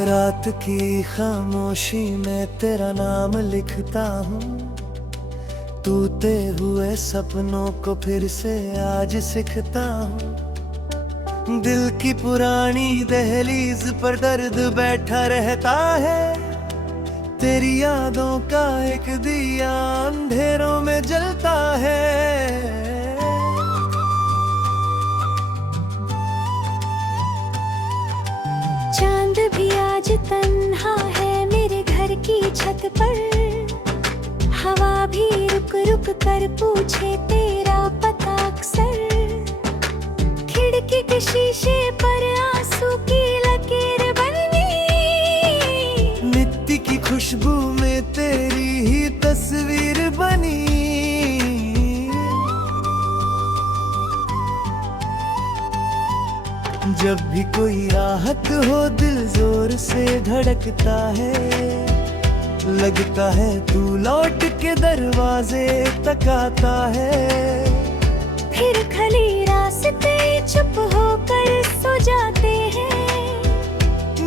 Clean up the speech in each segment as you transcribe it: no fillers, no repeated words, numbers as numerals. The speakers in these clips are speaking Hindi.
रात की खामोशी में तेरा नाम लिखता हूँ, टूटे हुए सपनों को फिर से आज सीखता हूँ। दिल की पुरानी दहलीज पर दर्द बैठा रहता है, तेरी यादों का एक दिया अंधेरों में जलता है। चांद भी आज तन्हा है मेरे घर की छत पर, हवा भी रुक रुक कर पूछे तेरा पता अक्सर। खिड़की के शीशे पर आंसू की लकीर बनी, मिट्टी की खुशबू में तेरी ही तस्वीर बनी। जब भी कोई राहत हो दिल जोर से धड़कता है, लगता है तू लौट के दरवाजे तक आता है। फिर खली रास्ते चुप होकर सो जाते हैं,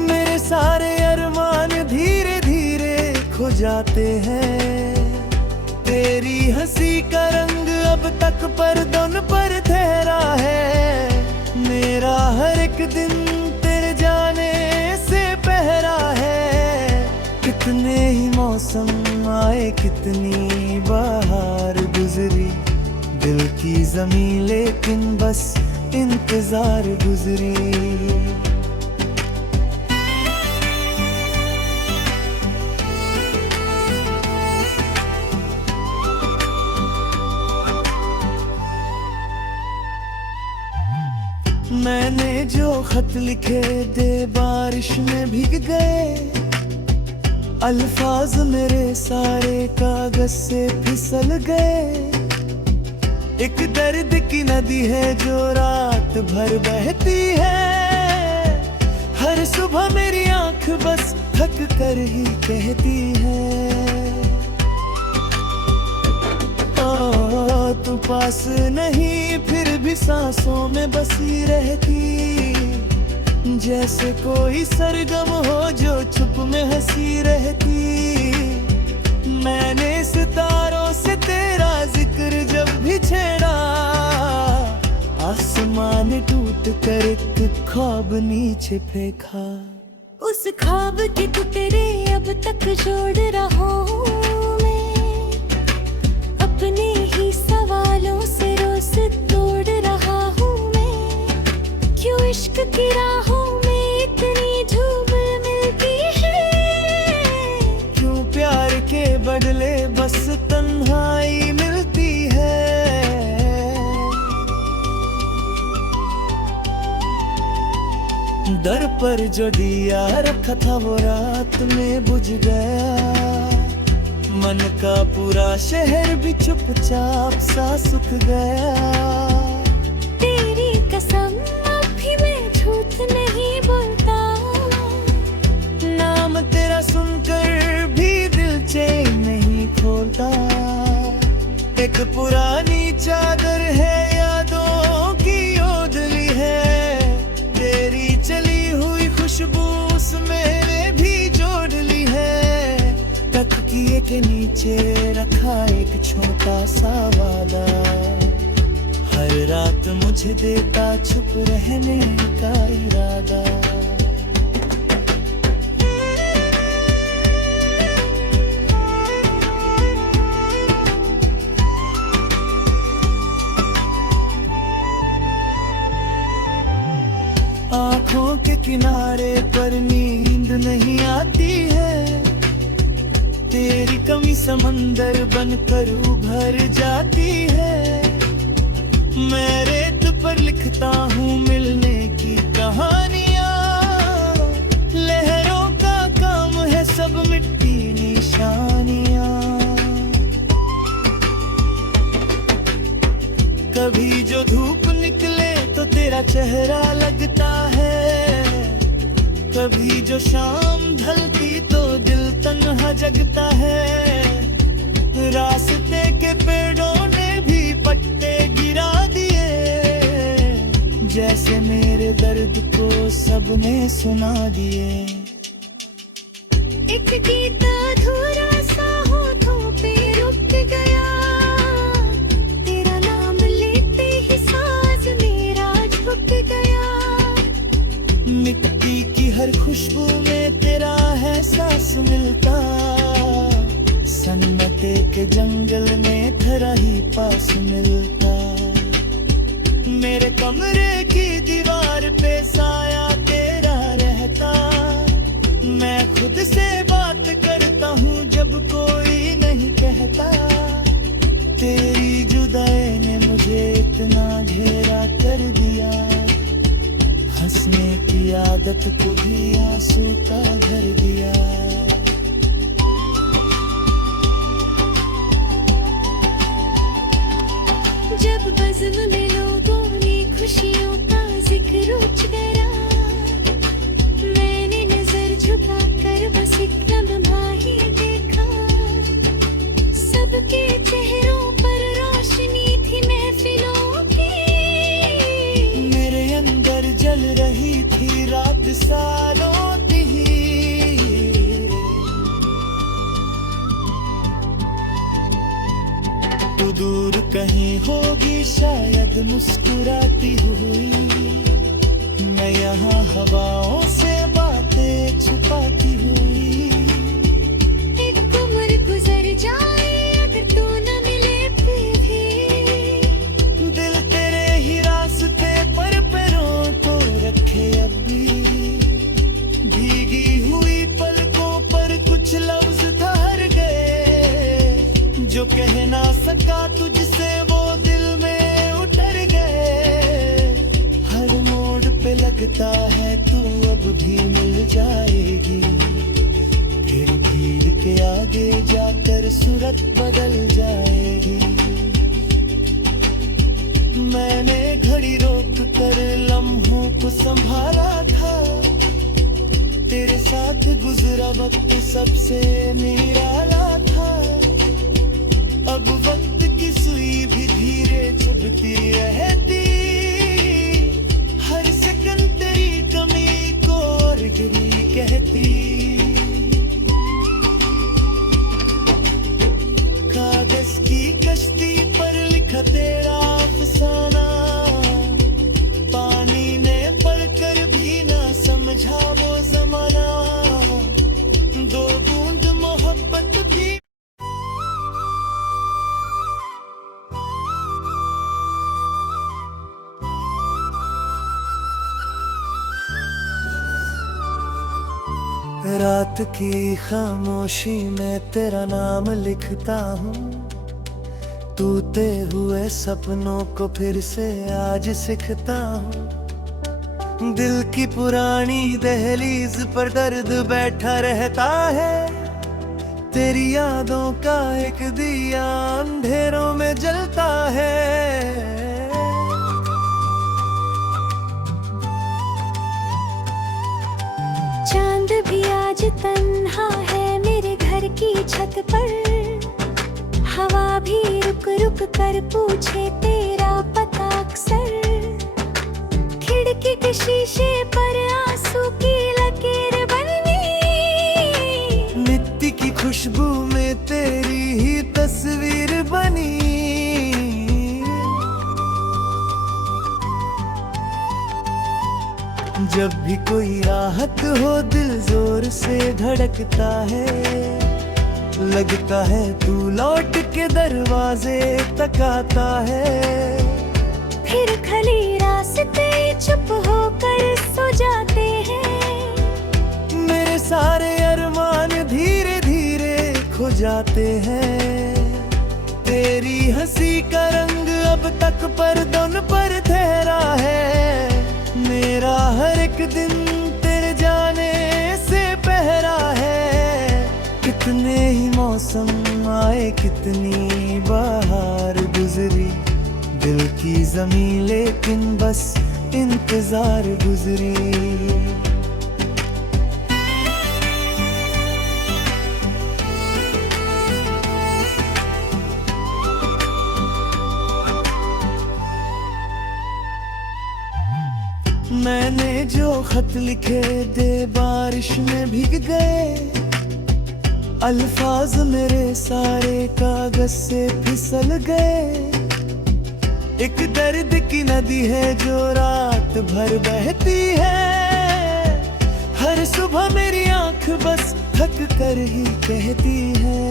मेरे सारे अरमान धीरे धीरे खो जाते हैं। तेरी हंसी का रंग अब तक पर्दों पर ठहरा है, मेरा हर एक दिन तेरे जाने से पहरा है। कितने ही मौसम आए, कितनी बहार गुजरी, दिल की ज़मीं लेकिन बस इंतजार गुजरी। मैंने जो खत लिखे दे बारिश में भीग गए, अल्फाज मेरे सारे कागज से फिसल गए। एक दर्द की नदी है जो रात भर बहती है, हर सुबह मेरी आंख बस थक कर ही कहती है। तू पास नहीं फिर भी सांसों में बसी रहती, जैसे कोई सरगम हो जो चुप में हंसी रहती। मैंने सितारों से तेरा जिक्र जब भी छेड़ा, आसमान टूट कर एक ख्वाब नीचे फेंका। उस ख्वाब के टुकड़े अब तक जोड़ रहा हूँ मैं, अपने ही सवालों से रोज तोड़ रहा हूँ मैं। क्यों इश्क की राहों में इतनी झूमर मिलती है, क्यों प्यार के बदले बस तन्हाई मिलती है। दर पर जो दिया रखा था वो रात में बुझ गया, मन का पूरा शहर भी चुपचाप सा सूख गया। तेरी कसम अब भी मैं झूठ नहीं बोलता, नाम तेरा सुनकर भी दिल चैन नहीं खोलता। एक पुरानी चादर है यादों की ओढ़ली है, तेरी चली हुई खुशबू उसमें भी जोड़ ली है। तकिए के नीचे रखा एक छोटा सा वादा, हर रात मुझे देता छुप रहने का इरादा। आँखों के किनारे पर नींद नहीं आती है, तेरी कमी समंदर बनकर उभर जाती है। मैं रेत पर लिखता हूँ मिलने की कहानियाँ, लहरों का काम है सब मिट्टी निशानियाँ। कभी जो धूप निकले तो तेरा चेहरा लगता है, कभी जो शाम ढलती तो दिल तन्हा जगता है। रास्ते के पेड़ों ने भी पत्ते गिरा दिए, जैसे मेरे दर्द को सबने सुना दिए। एक गीत अधूरा सा होठों पे रुक गया, तेरा नाम लेते ही साज मेरा झुक गया। मिट्टी की हर खुशबू में तेरा है सांस मिलता, सन्नते के जंगल में तेरा ही पास मिलता। मेरे कमरे की दीवार पे साया तेरा रहता, मैं खुद से बात करता हूँ जब कोई नहीं कहता। तेरी जुदाई ने मुझे इतना घेरा कर दिया, हंसने की आदत को भी आंसू का घर दिया। जब बज़्म में लोगों ने खुशियों का जिक्र उछाला, मैंने नजर झुका कर बस एक लम्हा ही देखा। सबके चेहरों पर रोशनी थी महफिलों की, मेरे अंदर जल रही थी रात सालों धीरे। तू दूर कहीं होगी शायद मुस्कुराती हुई, मैं यहाँ हवाओं से बातें छुपाती हुई। एक उम्र गुजर जाए अगर तू न मिले फिर भी, दिल तेरे ही रास्ते पर पैरों को रखे अब भी। भीगी हुई पलकों पर कुछ लफ्ज ठहर गए, जो कह ना सका तुझसे वो दिल में उतर गए। हर मोड़ पे लगता है तू अब भी मिल जाएगी, फिर भीड़ के आगे जाकर सूरत बदल जाएगी। मैंने घड़ी रोक कर लम्हों को संभाला था, तेरे साथ गुजरा वक्त सबसे निराला था। अब वक्त की सुई भी धीरे चुभती रहती, हर सेकंड तेरी कमी को और गिरी कहती। कागज की कश्ती पर लिखा तेरा अफसाना, पानी ने पढ़कर भी ना समझा वो जमाना। दो बूंद मोहब्बत की रात की खामोशी में तेरा नाम लिखता हूँ, टूटे हुए सपनों को फिर से आज सीखता हूँ। दिल की पुरानी दहलीज पर दर्द बैठा रहता है, तेरी यादों का एक दिया अंधेरों में जलता है। चांद भी आज तन्हा है मेरे घर की छत पर, हवा भी रुक रुक कर पूछे तेरा पता अक्सर। खिड़की के शीशे पर आंसू की लकीर बनी, मिट्टी की खुशबू में तेरी ही तस्वीर बनी। जब भी कोई राहत हो दिल जोर से धड़कता है, लगता है तू लौट के दरवाजे तक आता है। फिर खली रास्ते चुप होकर सो जाते हैं, मेरे सारे अरमान धीरे धीरे खो जाते हैं। तेरी हंसी का रंग अब तक पर्दों पर ठहरा है, मेरा हर एक दिन तेरे जाने से पहरा है। कितने ही मौसम आए, कितनी बहार गुजरी, दिल की ज़मीं लेकिन बस इंतजार गुजरी। मैंने जो खत लिखे दे बारिश में भीग गए, अल्फाज मेरे सारे कागज से फिसल गए। एक दर्द की नदी है जो रात भर बहती है। हर सुबह मेरी आंख बस थक कर ही कहती है,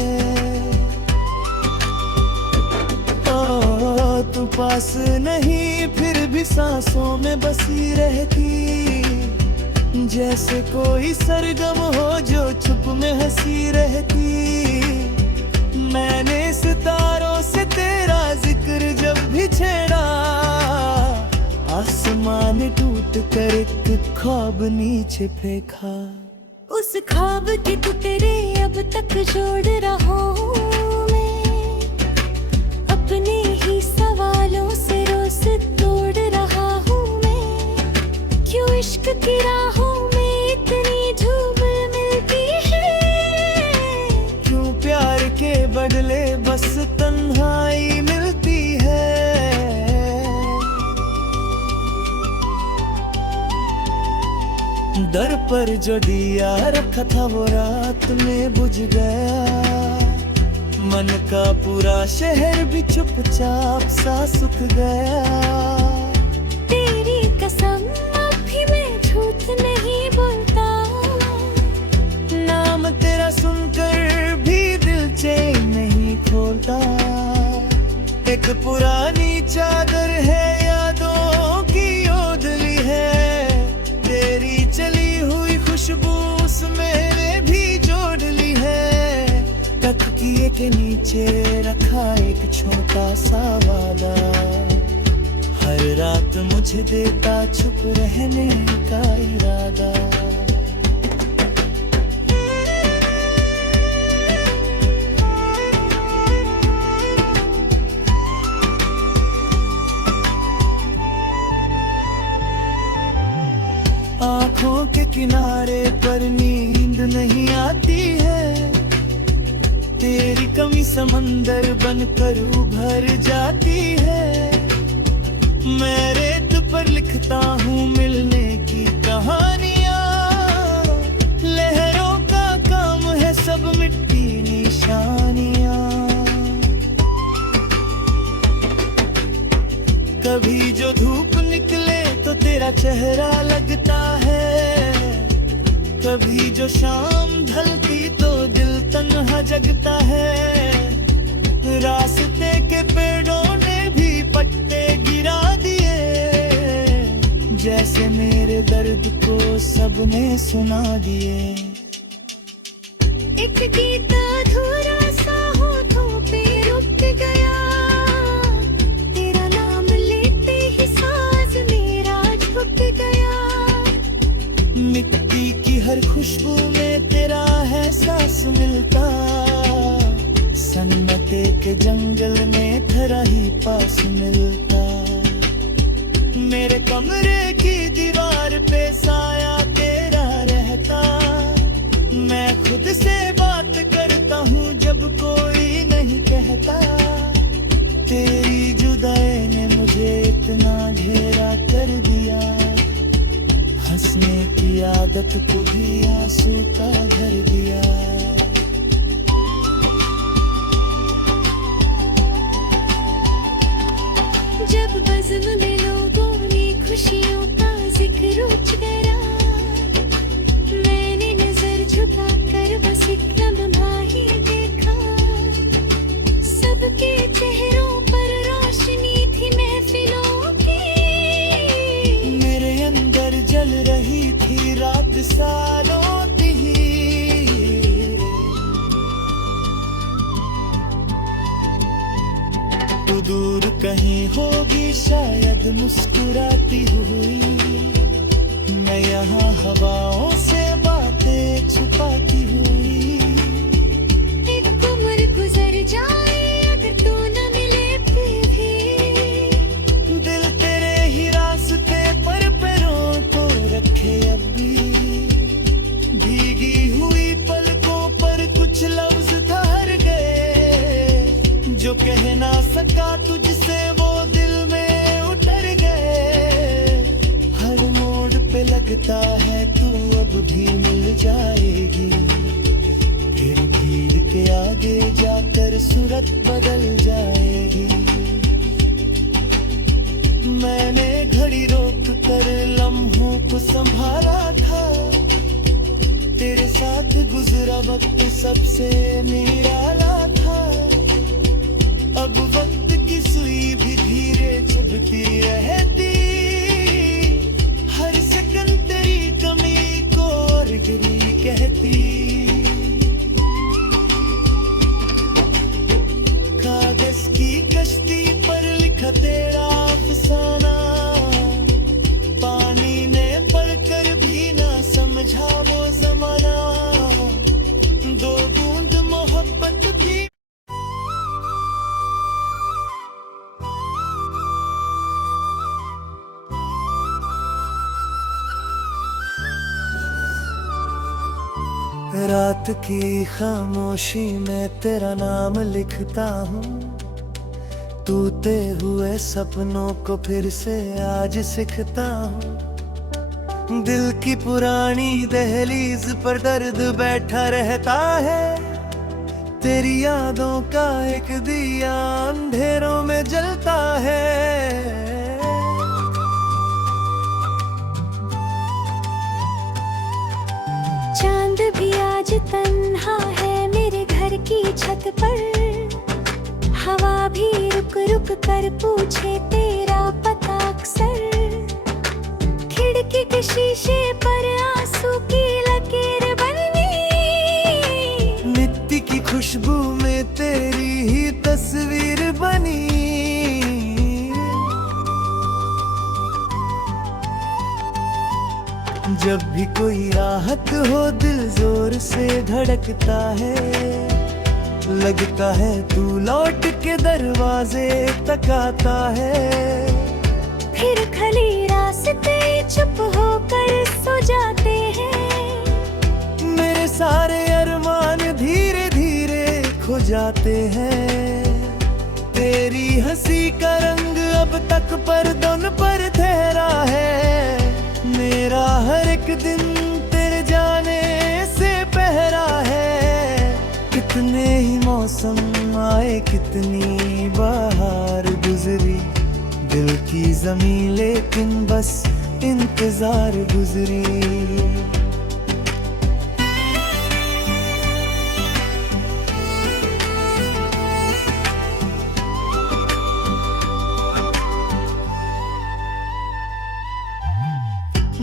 ओ तू पास नहीं फिर भी सांसों में बसी रहती। जैसे कोई सरगम हो जो चुप में हंसी रहती। मैंने सितारों से तेरा जिक्र जब भी छेड़ा, आसमान टूट कर एक ख्वाब नीचे फेंका। उस ख्वाब के टुकड़े अब तक जोड़ रहा हूँ मैं, अपने ही सवालों से रोज तोड़ रहा हूँ मैं। क्यों इश्क की राहों में इतनी झूमर मिलती है, क्यों प्यार के बदले बस तन्हाई मिलती है। दर पर जो दिया रखा था वो रात में बुझ गया। मन का पूरा शहर भी चुपचाप सा सुख गया। तेरी कसम अब भी मैं झूठ नहीं बोलता। नाम तेरा सुनकर भी दिल चैन नहीं खोलता। एक पुरानी चादर है यादों की ओढ़ली है। तेरी चली हुई खुशबू उसमें भी जोड़ ली है। तकिए के नीचे रखा एक छोटा सा वादा, हर रात मुझे देता छुप रहने का इरादा। आँखों के किनारे पर नींद नहीं आती है। तेरी कमी समंदर बनकर उभर जाती है। मैं रेत पर लिखता हूँ मिलने की कहानियाँ। लहरों का काम है सब मिट्टी निशानियाँ। कभी जो धूप निकले तो तेरा चेहरा लगता है। कभी जो शाम ढलती तो दिल तन्हा जगता है। रास्ते के पेड़ों ने भी पत्ते गिरा दिए। जैसे मेरे दर्द को सबने सुना दिए। एक गीत अधूरा सा होठों पे रुक गया। तेरा नाम लेते ही सांस मेरा झुक गया। मिट्टी की हर खुशबू में तेरा एहसास मिलता। सन्नते के जंगल में तेरा ही पास मिलता। मेरे कमरे की दीवार पे साया तेरा रहता। मैं खुद से बात करता हूँ जब कोई नहीं कहता। तेरी जुदाई ने मुझे इतना घेरा कर दिया। हंसने की आदत को भी आंसू का घर दिया। जब बज़्म में लोगों ने खुशियों का जिक्र उछाला, मैंने नजर झुका कर बस एक लम्हा ही देखा। सबके चेहरों पर रोशनी थी महफिलों की। मेरे अंदर जल रही थी रात सालों तीर। तू दूर कहीं होगी शायद मुस्कुराती हुई। मैं यहाँ हवाओं से बातें छुपाती हुई। एक उम्र गुजर जाए अगर तू न मिले फिर भी। दिल तेरे ही रास्ते पर पैरों को रखे अब भी। भीगी हुई पलकों पर कुछ लफ्ज ठहर गए। जो कह ना सका तुझसे वो दिल में उतर गए। हर मोड़ पे लगता है तू अब भी मिल जाएगी। फिर भी कर सूरत बदल जाएगी। मैंने घड़ी रोक कर लम्हों को संभाला था, तेरे साथ गुजरा वक्त सबसे निराला था। अब वक्त की सुई भी धीरे चुभती रहती, हर सेकंड तेरी कमी को और गिरी कहती। कागज की कश्ती पर लिखा तेरा अफसाना, पानी ने पढ़कर भी ना समझा वो जमाना। दो बूंद मोहब्बत की रात की खामोशी में तेरा नाम लिखता हूँ, टूटे हुए सपनों को फिर से आज सिखता हूँ। दिल की पुरानी दहलीज पर दर्द बैठा रहता है, तेरी यादों का एक दिया अंधेरों में जलता है। चांद भी आज तन्हा है मेरे घर की छत पर, हवा भी रुक रुक कर पूछे तेरा पता अक्सर। खिड़की के शीशे पर आंसू की लकीर बनी, मिट्टी की खुशबू में तेरी ही तस्वीर बनी। जब भी कोई राहत हो दिल जोर से धड़कता है, लगता है तू लौट के दरवाजे तक आता है। फिर खली रास्ते चुप होकर सो जाते हैं, मेरे सारे अरमान धीरे धीरे खो जाते हैं। तेरी हंसी का रंग अब तक पर्दों पर ठहरा है, मेरा हर एक दिन तेरे जाने से पहरा है। कितने ही मौसम आए, कितनी बहार गुजरी, दिल की ज़मीं लेकिन बस इंतजार गुजरी।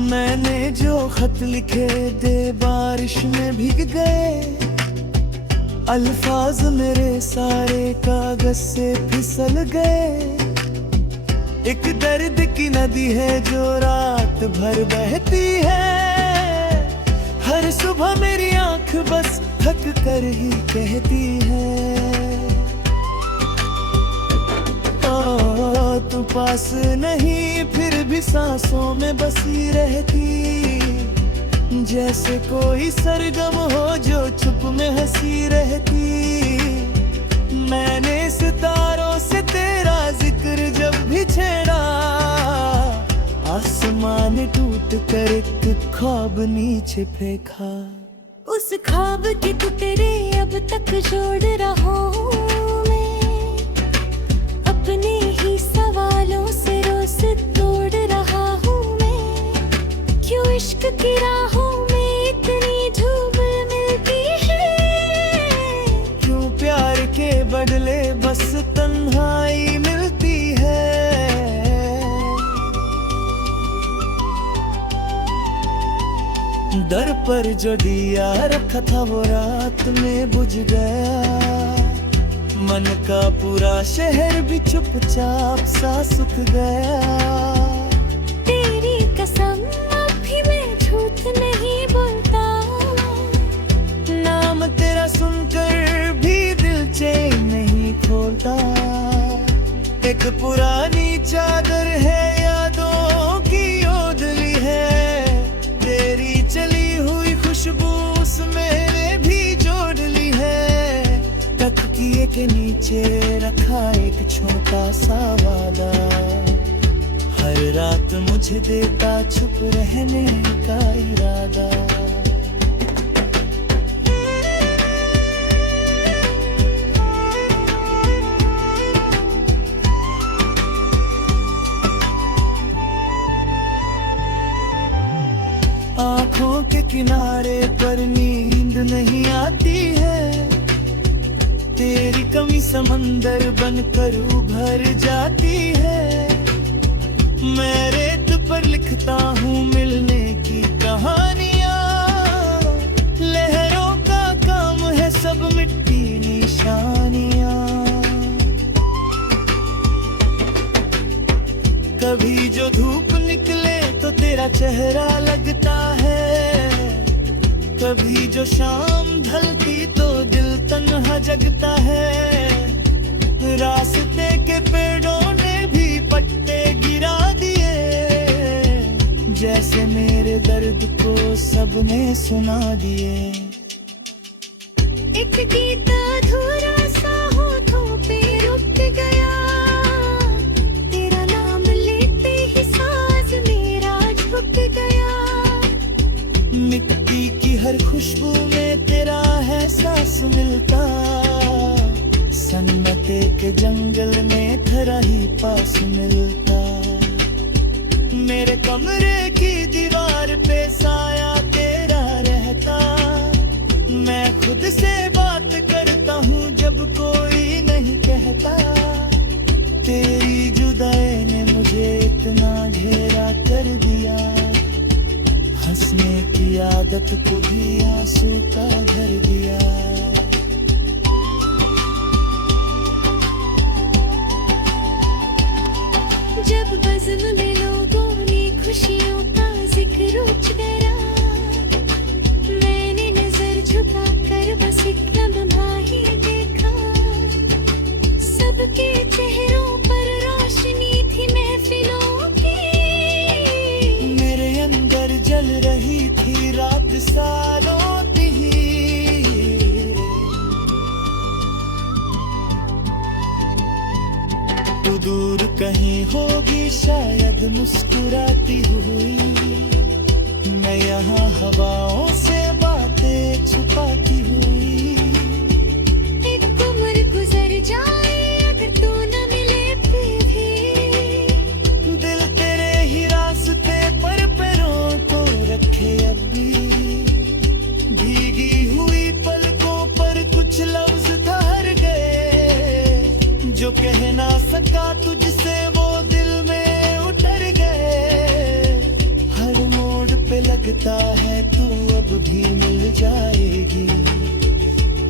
मैंने जो खत लिखे दे बारिश में भीग गए, अल्फाज मेरे सारे कागज से फिसल गए। एक दर्द की नदी है जो रात भर बहती है, हर सुबह मेरी आंख बस थक कर ही कहती है। तू पास नहीं फिर भी सांसों में बसी रहती, जैसे कोई सरगम हो जो चुप में हंसी रहती। मैंने सितारों से तेरा जिक्र जब भी छेड़ा, आसमान टूट कर एक ख्वाब नीचे फेंका। उस ख्वाब के टुकड़े अब तक जोड़ रहा हूँ मैं, अपने ही सवालों से रोज तोड़ रहा हूँ मैं। क्यों इश्क की राहों में इतनी धूप मिलती है, क्यों प्यार के बदले बस तन्हाई मिलती है। दर पर जो दिया रखा था वो रात में बुझ गया, मन का पूरा शहर भी चुपचाप सा सुख गया। तेरी कसम अब भी मैं झूठ नहीं बोलता, नाम तेरा सुनकर भी दिल चैन नहीं खोलता। एक पुरानी चादर है यादों की ओढ़ी है, तेरी चली हुई खुशबू उसमें भी जोड़ ली है। तकिए के नीचे रखा एक छोटा सा वादा, हर रात मुझे देता छुप रहने का इरादा। तेरी कमी समंदर बनकर उभर जाती है। मैं रेत पर लिखता हूँ मिलने की कहानियाँ, लहरों का काम है सब मिट्टी निशानियाँ। कभी जो धूप निकले तो तेरा चेहरा लगता है, कभी जो शाम ढलती तो दिल तन्हा जगता है। रास्ते के पेड़ों ने भी पत्ते गिरा दिए, जैसे मेरे दर्द को सबने सुना दिए। एक गीत अधूरा सा होठों पे रुक गया, तेरा नाम लेते ही सांस मेरा झुक गया। मिट्टी की हर खुशबू में तेरा है सांस मिलता, सन्नते के जंगल में तेरा ही पास मिलता। मेरे कमरे की दीवार पे साया तेरा रहता, मैं खुद से बात करता हूँ जब कोई नहीं कहता। तेरी जुदाई ने मुझे इतना घेरा कर दिया, हंसने की आदत को भी आंसू का घर दिया। जब बज़्म में लोगों ने खुशियों का जिक्र उछाला, मैंने नजर झुका कर बस एक लम्हा ही देखा। सबके चेहरों पर रोशनी थी महफिलों की, मेरे अंदर जल रही थी रात सालों की। तू दूर कहीं होगी शायद मुस्कुराती हुई, मैं यहाँ हवाओं से बातें छुपाती हुई। एक उम्र गुजर जाए अगर तू न मिले फिर भी, दिल तेरे ही रास्ते पर पैरों को रखे अब भी। भीगी हुई पलकों पर कुछ लफ्ज ठहर गए, जो कह ना सका तुझसे वो दिल में उतर गए। हर मोड़ पे लगता है तू अब भी मिल जाएगी,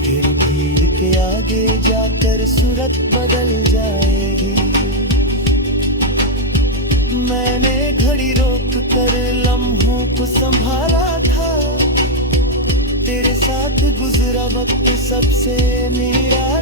फिर भीड़ के आगे जाकर सूरत बदल जाएगी। मैंने घड़ी रोक कर लम्हों को संभाला था, तेरे साथ गुजरा वक्त सबसे मेरा